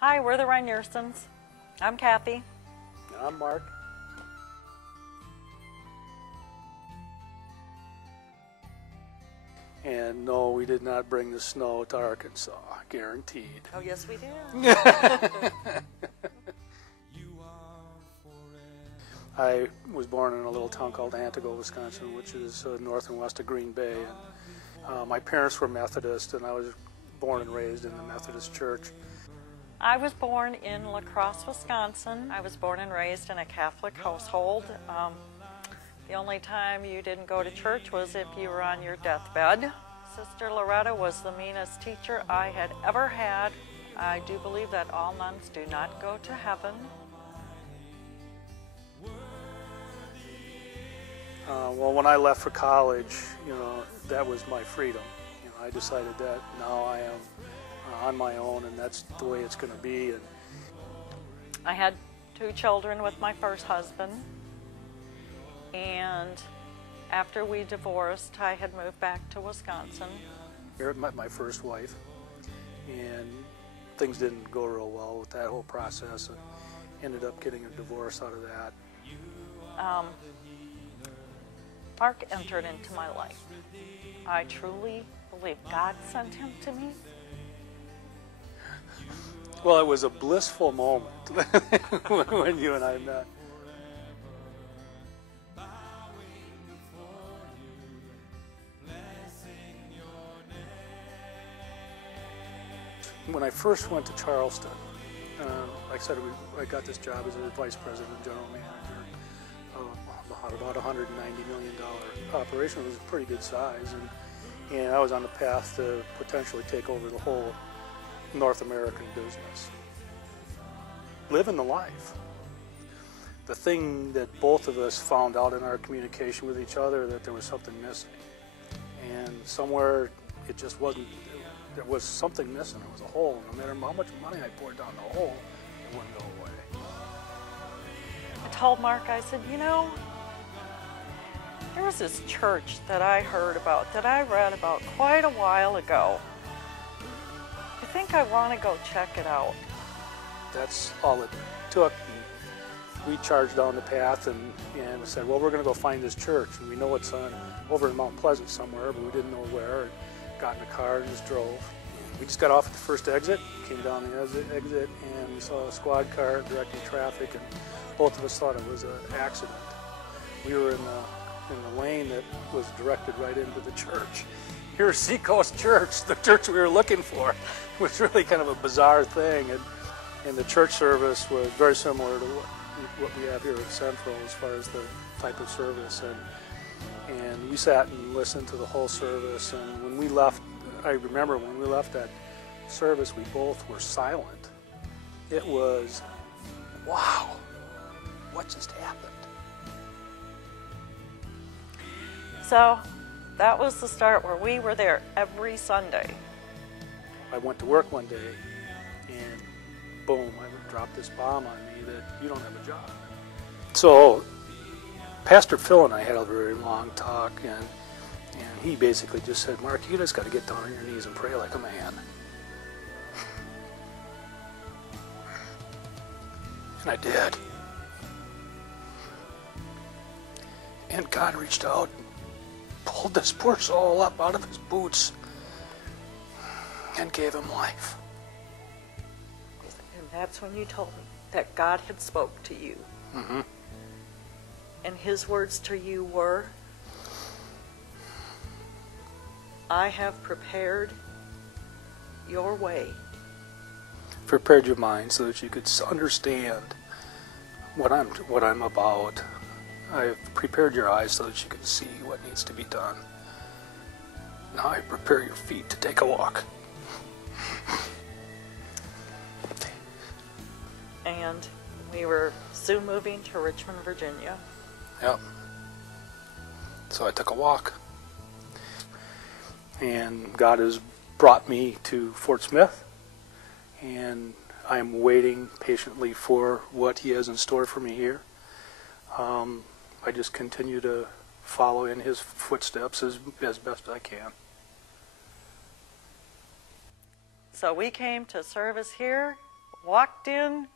Hi, we're the Rynearsons. I'm Kathy. I'm Mark. And no, we did not bring the snow to Arkansas, guaranteed. Oh, yes, we did. I was born in a little town called Antigo, Wisconsin, which is north and west of Green Bay. And, my parents were Methodist, and I was born and raised in the Methodist church. I was born in La Crosse, Wisconsin. I was born and raised in a Catholic household. The only time you didn't go to church was if you were on your deathbed. Sister Loretta was the meanest teacher I had ever had. I do believe that all nuns do not go to heaven. Well, when I left for college, that was my freedom. I decided that now I am on my own, and that's the way it's going to be. And I had 2 children with my first husband, and after we divorced, I had moved back to Wisconsin. Here I met my first wife, and things didn't go real well with that whole process, and ended up getting a divorce out of that. Mark entered into my life. I truly believe God sent him to me. Well, it was a blissful moment when you and I met. When I first went to Charleston, like I said, I got this job as a vice president and general manager. About $190 million operation. It was a pretty good size, and I was on the path to potentially take over the whole North American business. Living the life. The thing that both of us found out in our communication with each other, that there was something missing. And somewhere it just wasn't, there was something missing. There was a hole. No matter how much money I poured down the hole, it wouldn't go away. I told Mark, I said, there was this church that I heard about, that I read about quite a while ago. I think I want to go check it out. That's all it took. We charged down the path and said, well, we're going to go find this church. And we know it's over in Mount Pleasant somewhere, but we didn't know where. And got in the car and just drove. We just got off at the first exit, came down the exit, and we saw a squad car directing traffic, and both of us thought it was an accident. We were in the lane that was directed right into the church. Here's Seacoast Church, the church we were looking for. It was really kind of a bizarre thing, and the church service was very similar to what we have here at Central as far as the type of service. And we sat and listened to the whole service, and when we left, I remember when we left that service, we both were silent. It was, wow, what just happened? So that was the start where we were there every Sunday. I went to work one day, and boom, I dropped this bomb on me that you don't have a job. So Pastor Phil and I had a very long talk, and he basically just said, Mark, you just got to get down on your knees and pray like a man. And I did. And God reached out, pulled this poor soul up out of his boots, and gave him life. And that's when you told me that God had spoke to you. Mm-hmm. And his words to you were, I have prepared your way. Prepared your mind so that you could understand what I'm about. I've prepared your eyes so that you can see what needs to be done. Now I prepare your feet to take a walk. And we were soon moving to Richmond, Virginia. Yep. So I took a walk. And God has brought me to Fort Smith, and I'm waiting patiently for what he has in store for me here. I just continue to follow in his footsteps as best I can. So we came to service here walked in,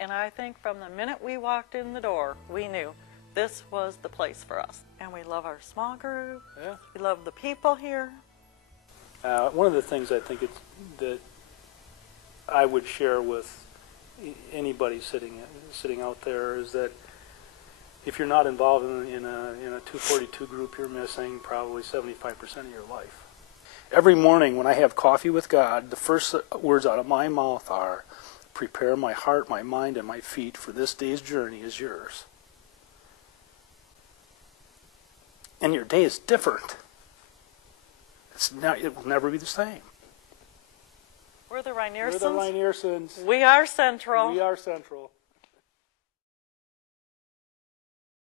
and I think from the minute we walked in the door, we knew this was the place for us. And we love our small group. Yeah. We love the people here. One of the things I think that I would share with anybody sitting out there is that if you're not involved in a 242 group, you're missing probably 75% of your life. Every morning when I have coffee with God, the first words out of my mouth are, "Prepare my heart, my mind, and my feet for this day's journey is yours." And your day is different. It will never be the same. We're the Rynearsons. We're the Rynearsons. We are Central. We are Central.